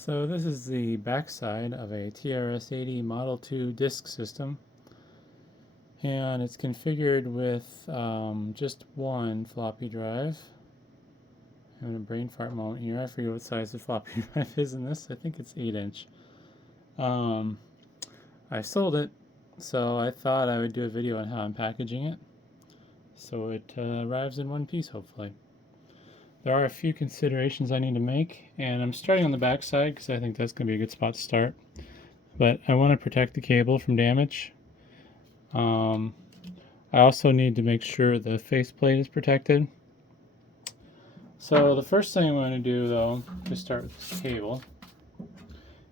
So this is the backside of a TRS-80 Model 2 disk system, and it's configured with just one floppy drive. I'm having a brain fart moment here. I forget what size the floppy drive is in this. I think it's 8-inch. I sold it, so I thought I would do a video on how I'm packaging it, so it arrives in one piece hopefully. There are a few considerations I need to make, and I'm starting on the back side because I think that's going to be a good spot to start. But I want to protect the cable from damage. I also need to make sure the faceplate is protected. So the first thing I'm going to do, though, is start with this cable.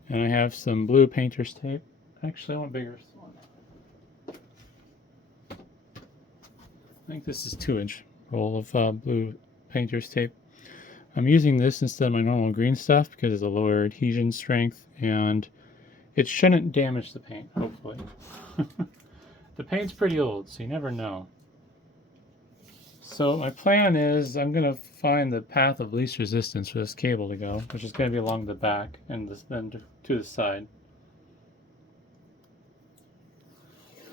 And I have some blue painter's tape. Actually, I want bigger one. I think this is 2-inch roll of blue painter's tape. I'm using this instead of my normal green stuff because it's a lower adhesion strength and it shouldn't damage the paint, hopefully. The paint's pretty old, so you never know. So my plan is I'm going to find the path of least resistance for this cable to go, which is going to be along the back and then to the side.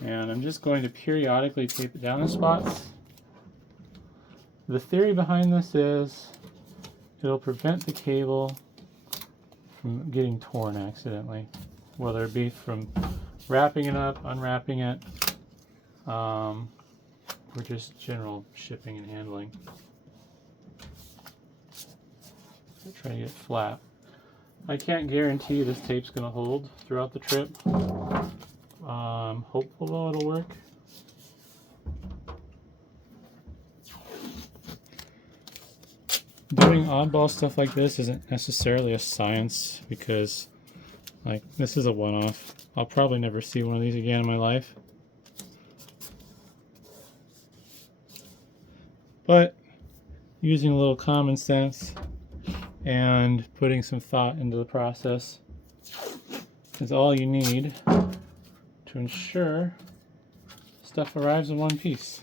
And I'm just going to periodically tape it down in spots. The theory behind this is it'll prevent the cable from getting torn accidentally, whether it be from wrapping it up, unwrapping it, or just general shipping and handling. I'll try to get it flat. I can't guarantee this tape's going to hold throughout the trip. I'm hopeful though it'll work. Doing oddball stuff like this isn't necessarily a science because, like, this is a one-off. I'll probably never see one of these again in my life. But using a little common sense and putting some thought into the process is all you need to ensure stuff arrives in one piece.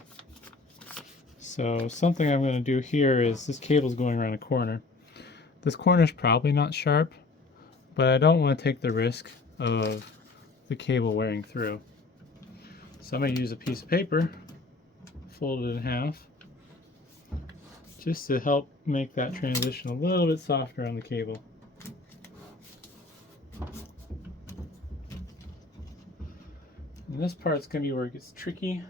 So something I'm going to do here is this cable's going around a corner. This corner is probably not sharp, but I don't want to take the risk of the cable wearing through. So I'm going to use a piece of paper, fold it in half, just to help make that transition a little bit softer on the cable. And this part's going to be where it gets tricky,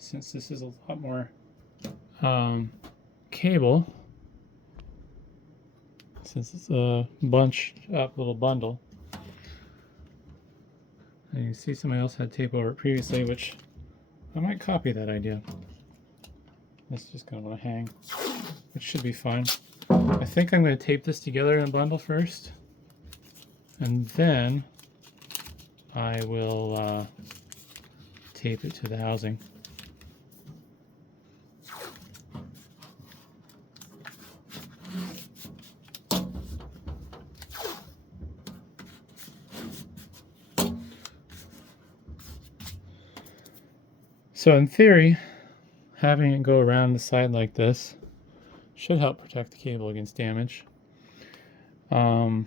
since this is a lot more cable, since it's a bunched up little bundle. And you can see somebody else had tape over it previously, which I might copy that idea. It's just going to want to hang, which should be fine. I think I'm going to tape this together in a bundle first, and then I will tape it to the housing. So in theory, having it go around the side like this should help protect the cable against damage. I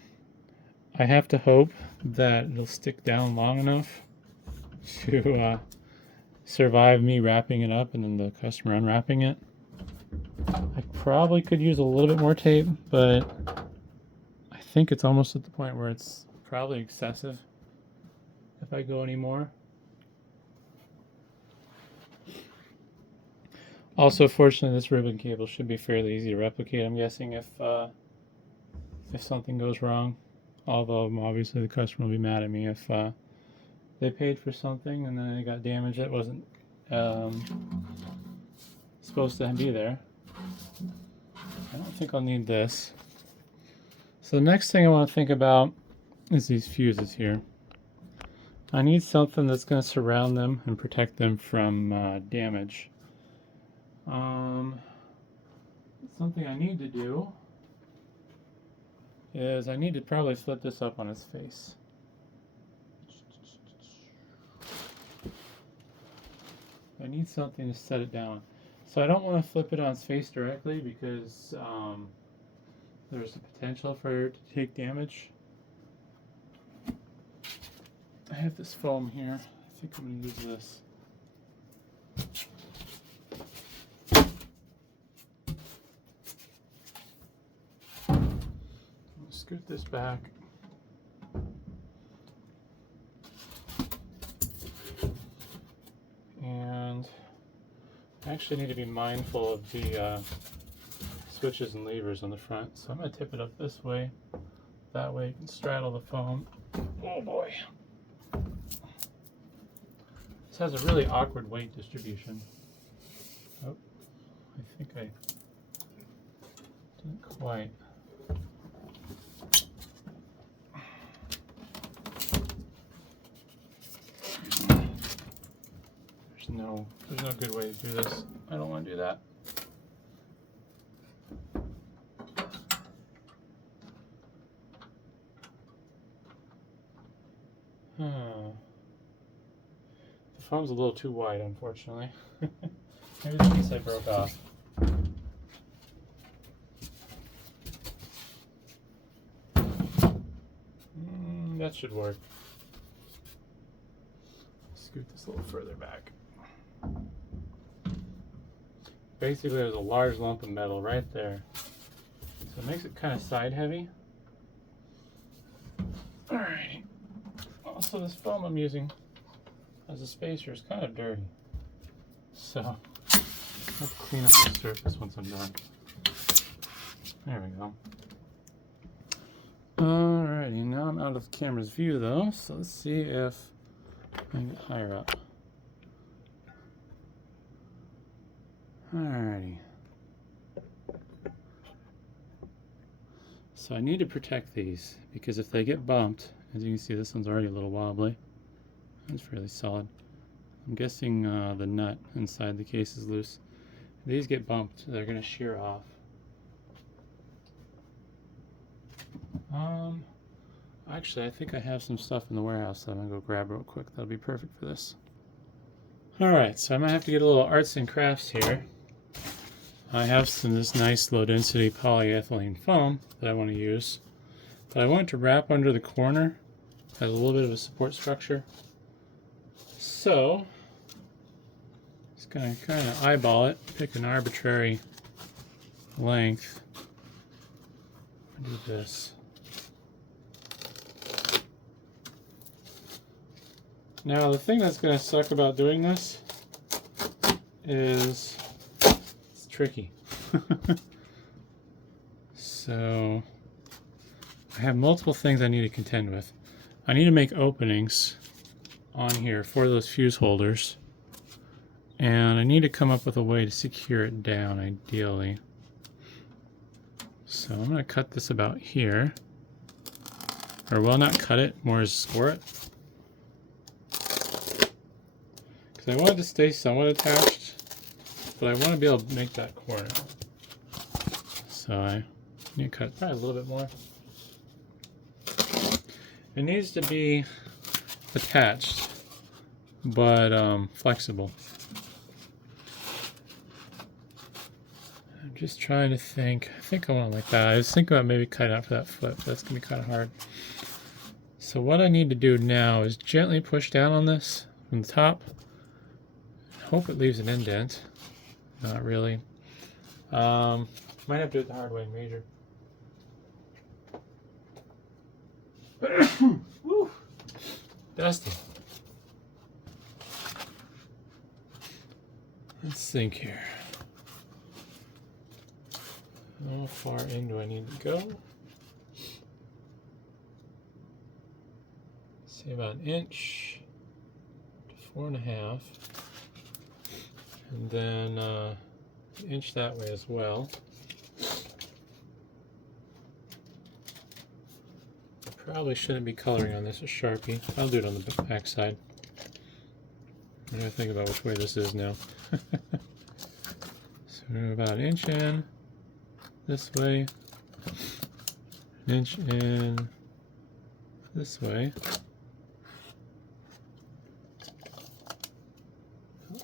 have to hope that it'll stick down long enough to survive me wrapping it up and then the customer unwrapping it. I probably could use a little bit more tape, but I think it's almost at the point where it's probably excessive if I go any more. Also, fortunately, this ribbon cable should be fairly easy to replicate. I'm guessing if something goes wrong, although obviously the customer will be mad at me if they paid for something and then it got damaged that wasn't supposed to be there. I don't think I'll need this. So the next thing I want to think about is these fuses here. I need something that's going to surround them and protect them from damage. Something I need to do is I need to probably flip this up on its face. I need something to set it down. So I don't want to flip it on its face directly because there's the potential for it to take damage. I have this foam here. I think I'm going to use this. Scoot this back. And I actually need to be mindful of the switches and levers on the front. So I'm going to tip it up this way. That way you can straddle the foam. Oh boy. This has a really awkward weight distribution. Oh, I think I didn't quite. There's no good way to do this. I don't want to do that. The foam's a little too wide, unfortunately. Maybe the piece I broke off. That should work. Scoot this a little further back. Basically, there's a large lump of metal right there. So it makes it kind of side heavy. Alright. Also, this foam I'm using as a spacer is kind of dirty. So, I'll clean up the surface once I'm done. There we go. Alrighty, now I'm out of the camera's view though, so let's see if I can get higher up. Alrighty. So I need to protect these because if they get bumped, as you can see, this one's already a little wobbly. It's fairly solid. I'm guessing the nut inside the case is loose. If these get bumped, they're going to shear off. Actually, I think I have some stuff in the warehouse that I'm going to go grab real quick. That'll be perfect for this. Alright, so I might have to get a little arts and crafts here. I have this nice low density polyethylene foam that I want to use. But I want it to wrap under the corner. It has a little bit of a support structure. So, just going to kind of eyeball it, pick an arbitrary length, and do this. Now the thing that's going to suck about doing this is it's tricky. So I have multiple things I need to contend with. I need to make openings on here for those fuse holders, and I need to come up with a way to secure it down ideally. So I'm going to cut this about here, or well, not cut it, more as score it. Because I want it to stay somewhat attached, but I want to be able to make that corner. So I need to cut probably a little bit more. It needs to be attached, but flexible. I'm just trying to think. I think I want it like that. I was thinking about maybe cutting out for that foot, but that's going to be kind of hard. So what I need to do now is gently push down on this from the top. Hope it leaves an indent. Not really. Might have to do it the hard way and measure. Woo! Dusty. Let's think here. How far in do I need to go? Say about an inch to 4.5. And then an inch that way as well. Probably shouldn't be coloring on this with Sharpie. I'll do it on the back side. I'm going to think about which way this is now. So we're about an inch in this way, an inch in this way,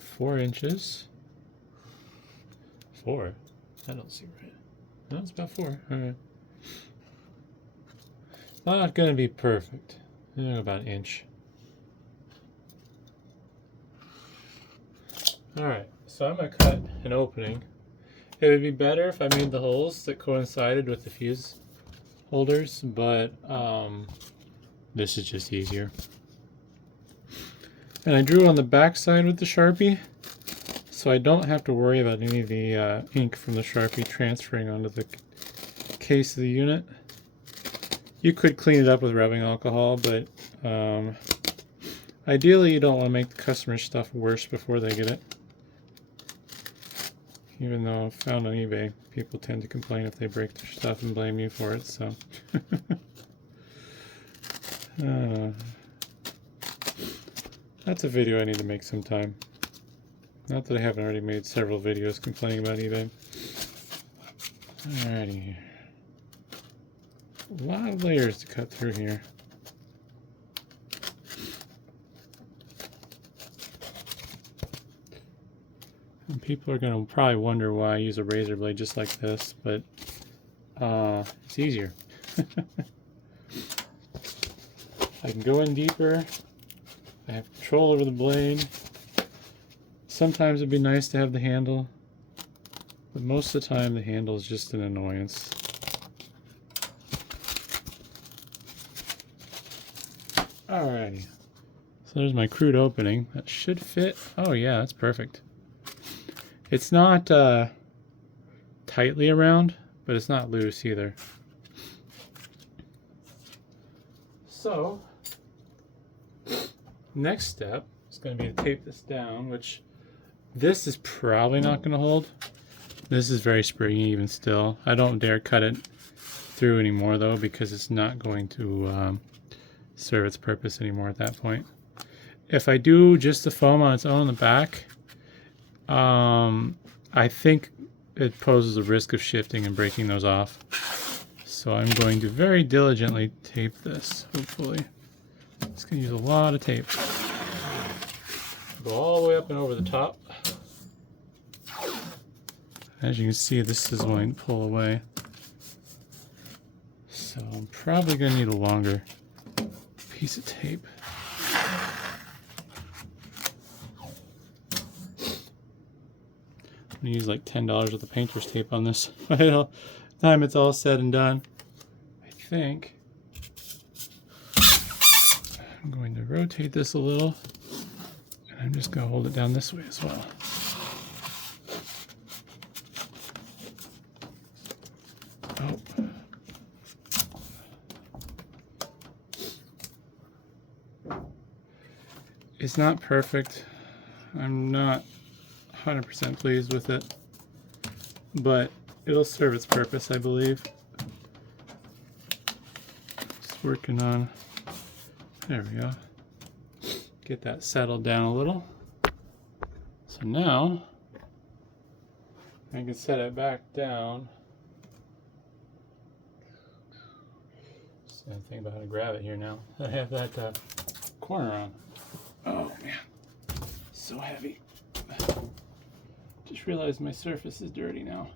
4 inches. 4? I don't see right. No, it's about 4. All right. Not going to be perfect. About an inch. Alright, so I'm going to cut an opening. It would be better if I made the holes that coincided with the fuse holders, but this is just easier. And I drew on the back side with the Sharpie, so I don't have to worry about any of the ink from the Sharpie transferring onto the case of the unit. You could clean it up with rubbing alcohol, but ideally you don't want to make the customer's stuff worse before they get it. Even though found on eBay, people tend to complain if they break their stuff and blame you for it, so. That's a video I need to make sometime. Not that I haven't already made several videos complaining about eBay. Alrighty here. A lot of layers to cut through here. And people are going to probably wonder why I use a razor blade just like this, but it's easier. I can go in deeper. I have control over the blade. Sometimes it'd be nice to have the handle, but most of the time the handle is just an annoyance. Alrighty, so there's my crude opening. That should fit. Oh yeah, that's perfect. It's not tightly around, but it's not loose either. So, next step is going to be to tape this down, which this is probably not going to hold. This is very springy even still. I don't dare cut it through anymore though, because it's not going to serve its purpose anymore at that point. If I do just the foam on its own in the back, I think it poses a risk of shifting and breaking those off. So I'm going to very diligently tape this, hopefully. It's going to use a lot of tape. Go all the way up and over the top. As you can see, this is going to pull away. So I'm probably going to need a longer piece of tape. I'm going to use like $10 worth of painter's tape on this by the time it's all said and done. I think I'm going to rotate this a little, and I'm just going to hold it down this way as well. Oh. It's not perfect. I'm not 100% pleased with it, but it'll serve its purpose, I believe. Just working on, there we go. Get that settled down a little. So now I can set it back down. Just gonna think about how to grab it here now. I have that corner on. Oh man, so heavy. Just realized my surface is dirty now.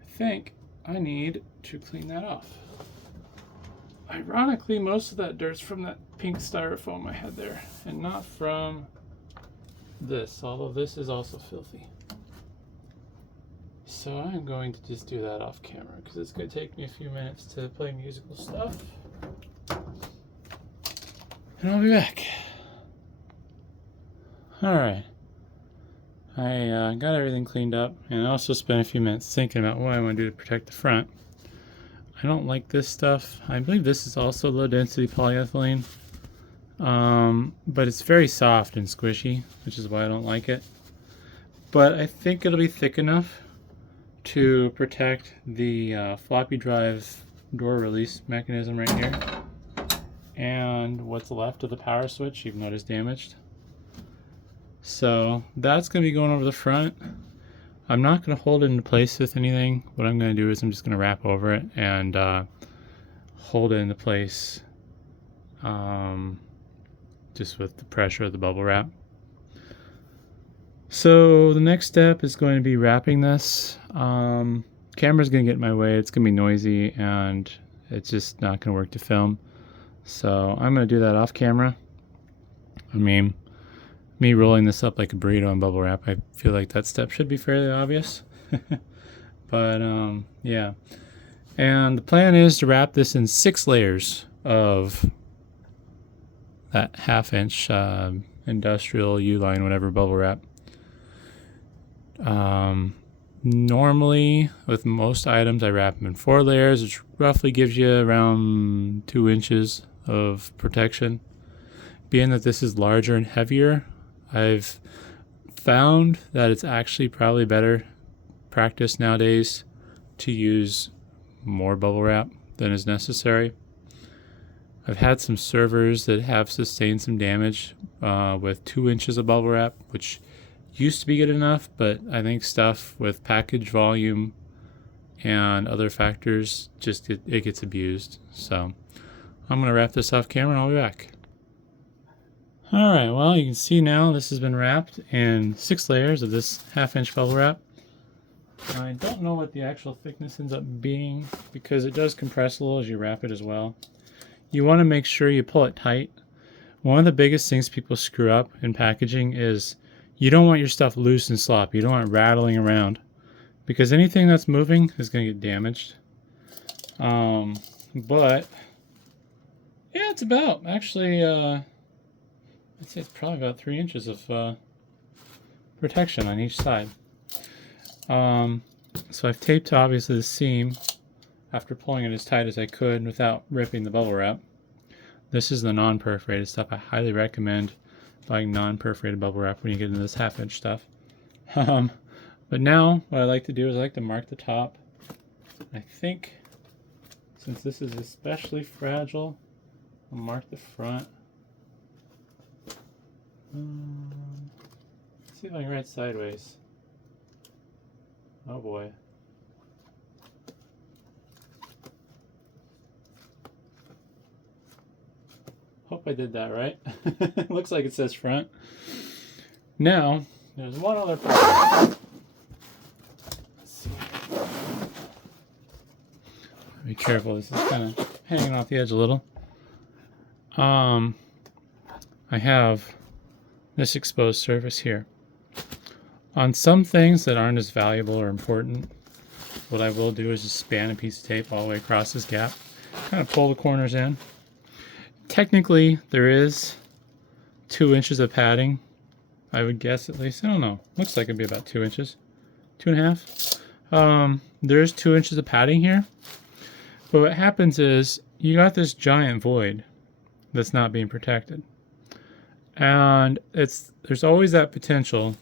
I think I need to clean that off. Ironically, most of that dirt's from that pink styrofoam I had there, and not from this, although this is also filthy. So I'm going to just do that off camera, because it's going to take me a few minutes to play musical stuff. And I'll be back. Alright. I got everything cleaned up, and I also spent a few minutes thinking about what I want to do to protect the front. I don't like this stuff. I believe this is also low density polyethylene, but it's very soft and squishy, which is why I don't like it. But I think it'll be thick enough to protect the floppy drive door release mechanism right here, and what's left of the power switch, even though it is damaged. So that's going to be going over the front. I'm not going to hold it into place with anything. What I'm going to do is I'm just going to wrap over it and hold it into place just with the pressure of the bubble wrap. So the next step is going to be wrapping this. camera's gonna get in my way, it's gonna be noisy, and it's just not gonna work to film. So I'm gonna do that off camera. I mean, me rolling this up like a burrito in bubble wrap, I feel like that step should be fairly obvious. But yeah. And the plan is to wrap this in 6 layers of that 1/2 inch industrial U-line, whatever, bubble wrap. Normally, with most items, I wrap them in 4 layers, which roughly gives you around 2 inches of protection. Being that this is larger and heavier, I've found that it's actually probably better practice nowadays to use more bubble wrap than is necessary. I've had some servers that have sustained some damage with 2 inches of bubble wrap, which used to be good enough, but I think stuff with package volume and other factors just it gets abused. So I'm gonna wrap this off camera and I'll be back. Alright, well, you can see now this has been wrapped in 6 layers of this 1/2 inch bubble wrap. I don't know what the actual thickness ends up being because it does compress a little as you wrap it as well. You want to make sure you pull it tight. One of the biggest things people screw up in packaging is you don't want your stuff loose and sloppy. You don't want it rattling around because anything that's moving is going to get damaged. But yeah, it's about actually I'd say it's probably about 3 inches of protection on each side. So I've taped obviously the seam after pulling it as tight as I could without ripping the bubble wrap. This is the non-perforated stuff. I highly recommend buying non-perforated bubble wrap when you get into this 1/2 inch stuff. But now what I like to do is I like to mark the top. I think since this is especially fragile, I'll mark the front. Let's see if I can write sideways. Oh boy. Hope I did that right. Looks like it says front. Now, there's one other part. Let's see. Be careful, this is kind of hanging off the edge a little. I have this exposed surface here. On some things that aren't as valuable or important, what I will do is just span a piece of tape all the way across this gap, kind of pull the corners in. Technically, there is 2 inches of padding, I would guess at least. I don't know. Looks like it'd be about 2 inches. 2.5. There's 2 inches of padding here. But what happens is you got this giant void that's not being protected. And there's always that potential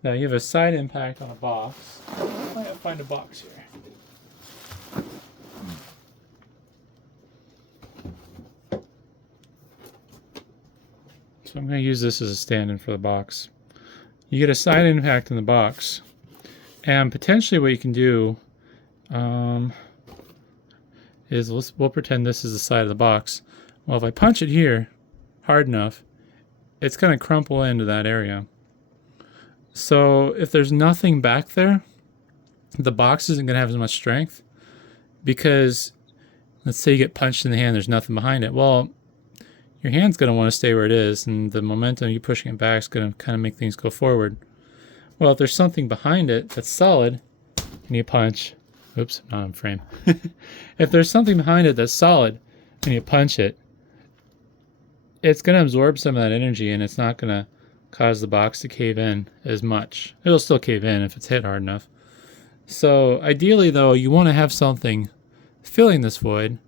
that you have a side impact on a box. I might find a box here. So I'm going to use this as a stand-in for the box. You get a side impact in the box, and potentially what you can do is we'll pretend this is the side of the box. Well, if I punch it here hard enough, it's going to crumple into that area. So if there's nothing back there, the box isn't going to have as much strength because let's say you get punched in the hand, there's nothing behind it. Well, your hand's going to want to stay where it is, and the momentum you pushing it back is going to kind of make things go forward. Well, if there's something behind it that's solid, and you punch, oops, not in frame. If there's something behind it that's solid, and you punch it, it's going to absorb some of that energy, and it's not going to cause the box to cave in as much. It'll still cave in if it's hit hard enough. So ideally, though, you want to have something filling this void,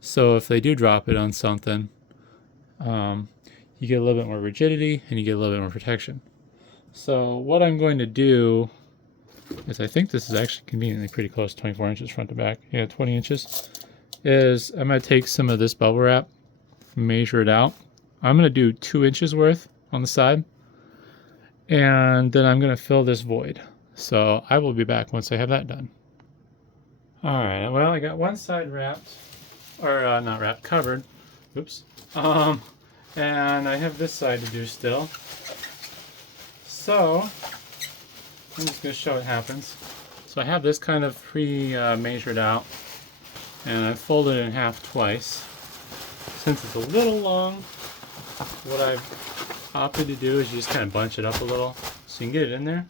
so if they do drop it on something, you get a little bit more rigidity and you get a little bit more protection. So what I'm going to do is, I think this is actually conveniently pretty close, 24 inches front to back. Yeah, 20 inches. Is I'm going to take some of this bubble wrap, measure it out. I'm going to do 2 inches worth on the side, and then I'm going to fill this void. So I will be back once I have that done. Alright, well, I got one side wrapped, or not wrapped, covered. Oops. And I have this side to do still. So I'm just going to show what happens. So I have this kind of pre-measured out, and I folded it in half twice. Since it's a little long, what I've opted to do is you just kind of bunch it up a little so you can get it in there.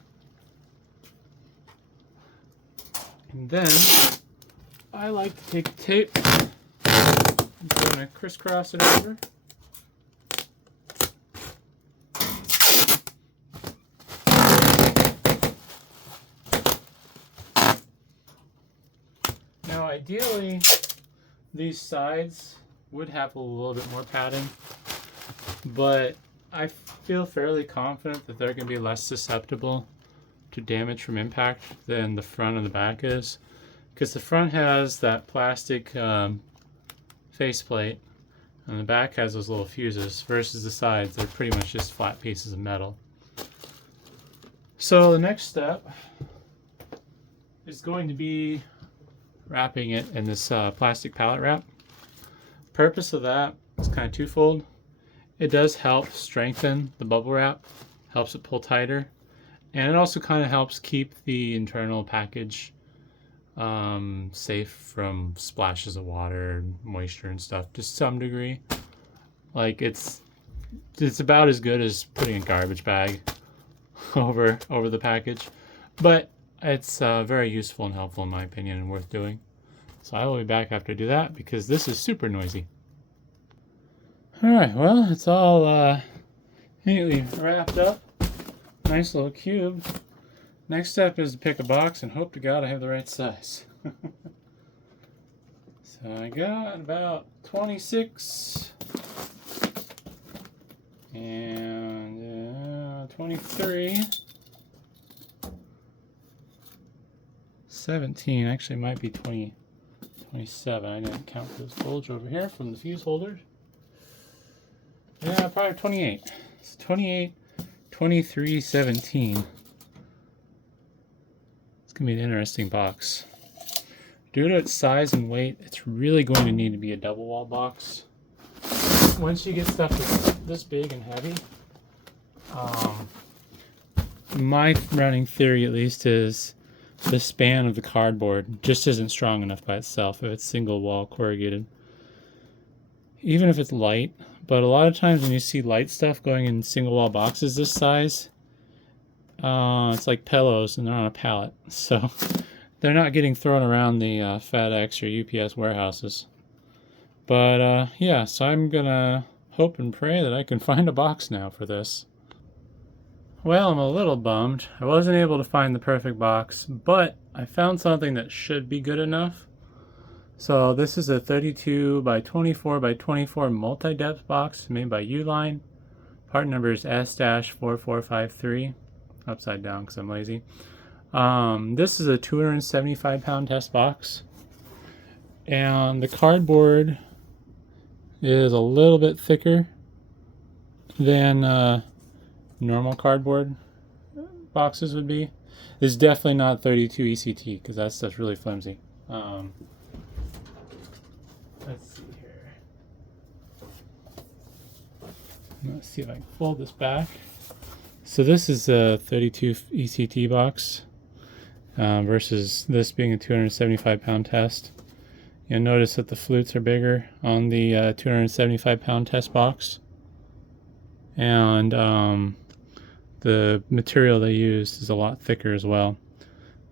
And then I like to take tape and I'm going to crisscross it over. Now ideally these sides would have a little bit more padding, but I feel fairly confident that they're going to be less susceptible to damage from impact than the front and the back is, because the front has that plastic faceplate and the back has those little fuses, versus the sides, they're pretty much just flat pieces of metal. So the next step is going to be wrapping it in this plastic pallet wrap. Purpose of that is kind of twofold. It does help strengthen the bubble wrap, helps it pull tighter, and it also kind of helps keep the internal package safe from splashes of water, moisture and stuff to some degree. Like it's about as good as putting a garbage bag over the package, but it's very useful and helpful in my opinion and worth doing. So I will be back after I do that because this is super noisy. Alright, well, it's all neatly wrapped up. Nice little cube. Next step is to pick a box and hope to God I have the right size. So I got about 26 and 23, 17, actually it might be 27. I didn't count this bulge over here from the fuse holders. Yeah, probably 28. It's 28, 23, 17. It's going to be an interesting box. Due to its size and weight, it's really going to need to be a double wall box. Once you get stuff that's this big and heavy, my running theory at least is the span of the cardboard just isn't strong enough by itself if it's single wall corrugated. Even if it's light, but a lot of times when you see light stuff going in single wall boxes this size, it's like pillows and they're on a pallet. So they're not getting thrown around the FedEx or UPS warehouses. But yeah, so I'm gonna hope and pray that I can find a box now for this. Well, I'm a little bummed. I wasn't able to find the perfect box, but I found something that should be good enough. So this is a 32 by 24 by 24 multi-depth box made by Uline. Part number is S-4453. Upside down because I'm lazy. This is a 275 pound test box. And the cardboard is a little bit thicker than normal cardboard boxes would be. It's definitely not 32 ECT because that stuff's really flimsy. Let's see here. Let's see if I can fold this back. So this is a 32 ECT box versus this being a 275 pound test. You'll notice that the flutes are bigger on the 275 pound test box. And the material they used is a lot thicker as well.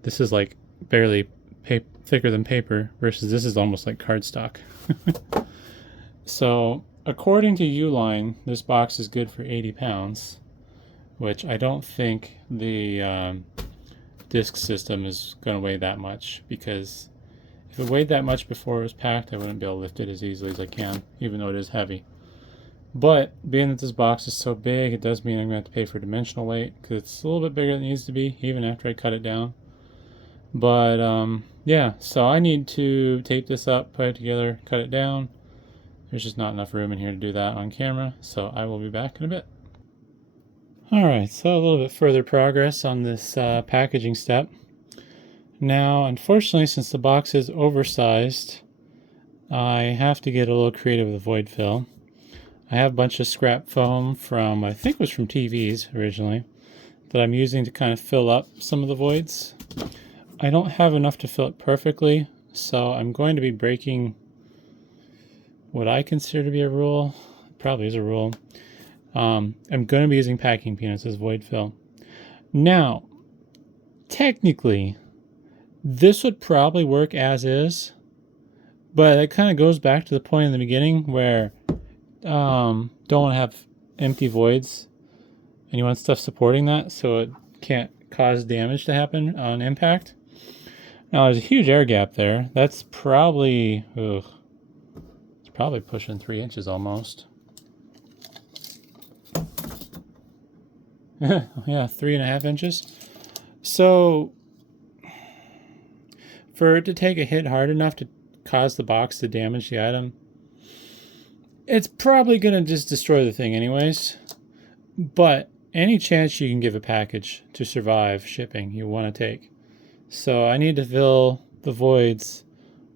This is like barely thicker than paper versus this is almost like cardstock. So according to Uline, this box is good for 80 pounds, which I don't think the disc system is going to weigh that much, because if it weighed that much before it was packed, I wouldn't be able to lift it as easily as I can, even though it is heavy. But being that this box is so big, it does mean I'm going to have to pay for dimensional weight, because it's a little bit bigger than it needs to be, even after I cut it down. But yeah, so I need to tape this up, put it together, cut it down. There's just not enough room in here to do that on camera, so I will be back in a bit. Alright, so a little bit further progress on this packaging step. Now, unfortunately, since the box is oversized, I have to get a little creative with the void fill. I have a bunch of scrap foam from, I think it was from TVs originally, that I'm using to kind of fill up some of the voids. I don't have enough to fill it perfectly, so I'm going to be breaking what I consider to be a rule. It probably is a rule. I'm going to be using packing peanuts as void fill. Now, technically, this would probably work as is, but it kind of goes back to the point in the beginning where don't want to have empty voids and you want stuff supporting that so it can't cause damage to happen on impact. Now there's a huge air gap there. That's probably, it's probably pushing 3 inches almost. Yeah, 3.5 inches. So for it to take a hit hard enough to cause the box to damage the item, it's probably going to just destroy the thing anyways. But any chance you can give a package to survive shipping, you want to take. So I need to fill the voids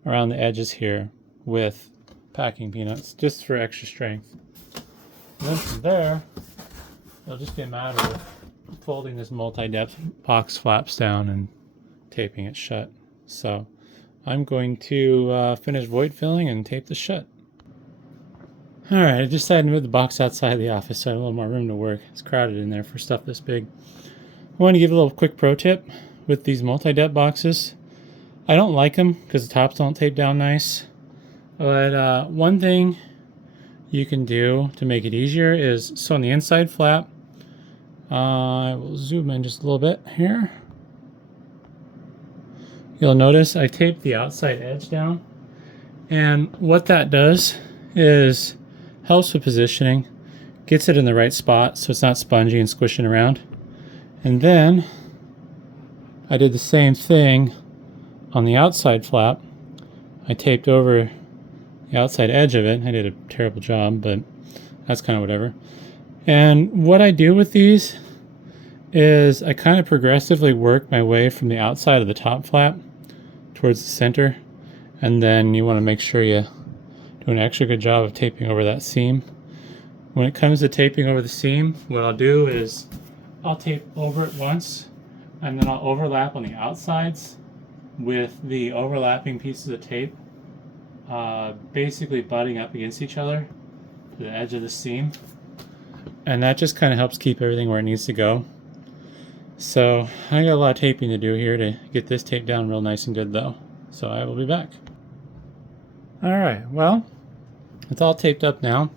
around the edges here with packing peanuts just for extra strength. And then from there, it'll just be a matter of folding this multi-depth box flaps down and taping it shut. So I'm going to finish void filling and tape this shut. Alright, I decided to move the box outside the office so I have a little more room to work. It's crowded in there for stuff this big. I want to give a little quick pro tip with these multi-depth boxes. I don't like them because the tops don't tape down nice. But one thing you can do to make it easier is, so on the inside flap, I will zoom in just a little bit here. You'll notice I taped the outside edge down. And what that does is helps with positioning, gets it in the right spot so it's not spongy and squishing around. And then I did the same thing on the outside flap. I taped over the outside edge of it. I did a terrible job, but that's kind of whatever. And what I do with these is I kind of progressively work my way from the outside of the top flap towards the center, and then you want to make sure you do an extra good job of taping over that seam. When it comes to taping over the seam, what I'll do is I'll tape over it once, and then I'll overlap on the outsides with the overlapping pieces of tape basically butting up against each other to the edge of the seam, and that just kind of helps keep everything where it needs to go. So I got a lot of taping to do here to get this taped down real nice and good though, so I will be back. Alright, well, it's all taped up now.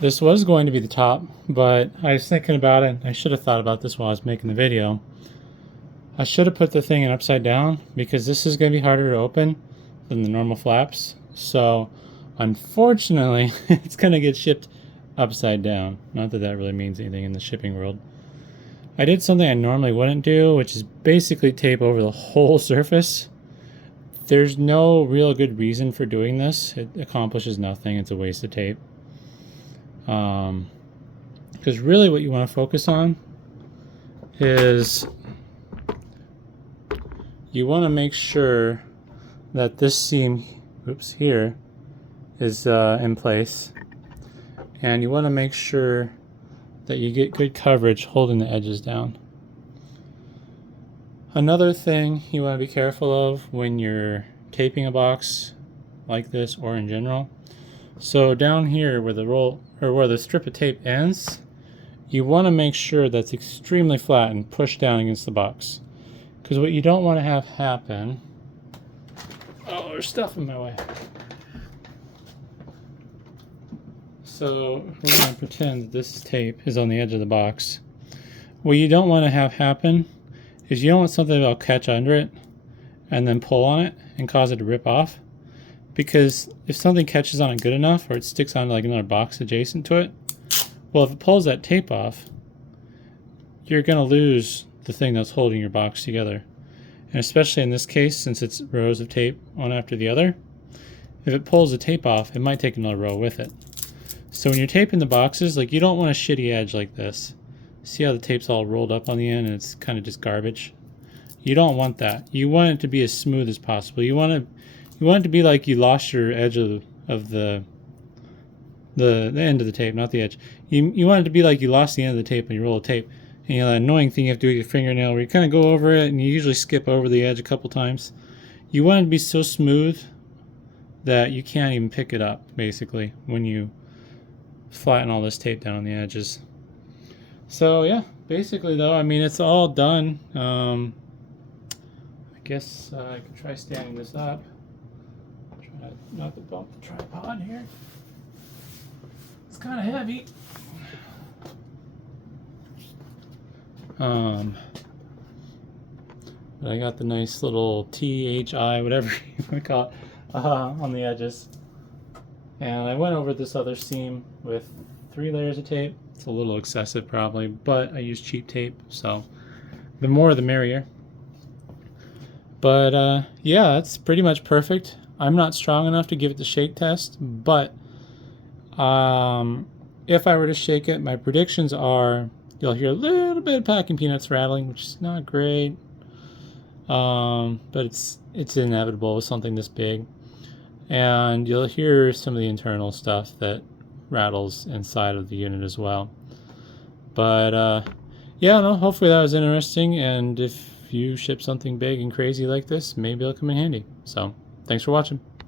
This was going to be the top, but I was thinking about it. I should have thought about this while I was making the video. I should have put the thing in upside down because this is going to be harder to open than the normal flaps. So unfortunately, it's going to get shipped upside down. Not that that really means anything in the shipping world. I did something I normally wouldn't do, which is basically tape over the whole surface. There's no real good reason for doing this. It accomplishes nothing. It's a waste of tape. Because really what you want to focus on is you want to make sure that this seam, here, is in place. And you want to make sure that you get good coverage holding the edges down. Another thing you want to be careful of when you're taping a box like this or in general. So down here where the roll or where the strip of tape ends, you want to make sure that's extremely flat and pushed down against the box. Because what you don't want to have happen, oh, there's stuff in my way. So we're going to pretend that this tape is on the edge of the box. What you don't want to have happen is you don't want something that'll catch under it and then pull on it and cause it to rip off. Because if something catches on it good enough, or it sticks onto like another box adjacent to it, well, if it pulls that tape off, you're going to lose the thing that's holding your box together. And especially in this case, since it's rows of tape one after the other, if it pulls the tape off, it might take another row with it. So when you're taping the boxes, like, you don't want a shitty edge like this. See how the tape's all rolled up on the end and it's kind of just garbage? You don't want that. You want it to be as smooth as possible. You want it to be like you lost your edge of the end of the tape, not the edge. You want it to be like you lost the end of the tape when you roll the tape, And, the annoying thing you have to do with your fingernail, where you kind of go over it and you usually skip over the edge a couple times. You want it to be so smooth that you can't even pick it up, basically, when you flatten all this tape down on the edges. So yeah, basically though, I mean, it's all done. I guess I could try standing this up. Try not to bump the tripod here. It's kind of heavy. But I got the nice little THI, whatever you want to call it, on the edges. And I went over this other seam with 3 layers of tape. It's a little excessive probably, but I use cheap tape, so the more the merrier. But yeah, that's pretty much perfect. I'm not strong enough to give it the shake test, but if I were to shake it, my predictions are you'll hear a little bit of packing peanuts rattling, which is not great, but it's inevitable with something this big. And you'll hear some of the internal stuff that rattles inside of the unit as well. But yeah, no, hopefully that was interesting, and if you ship something big and crazy like this, maybe it'll come in handy. So thanks for watching.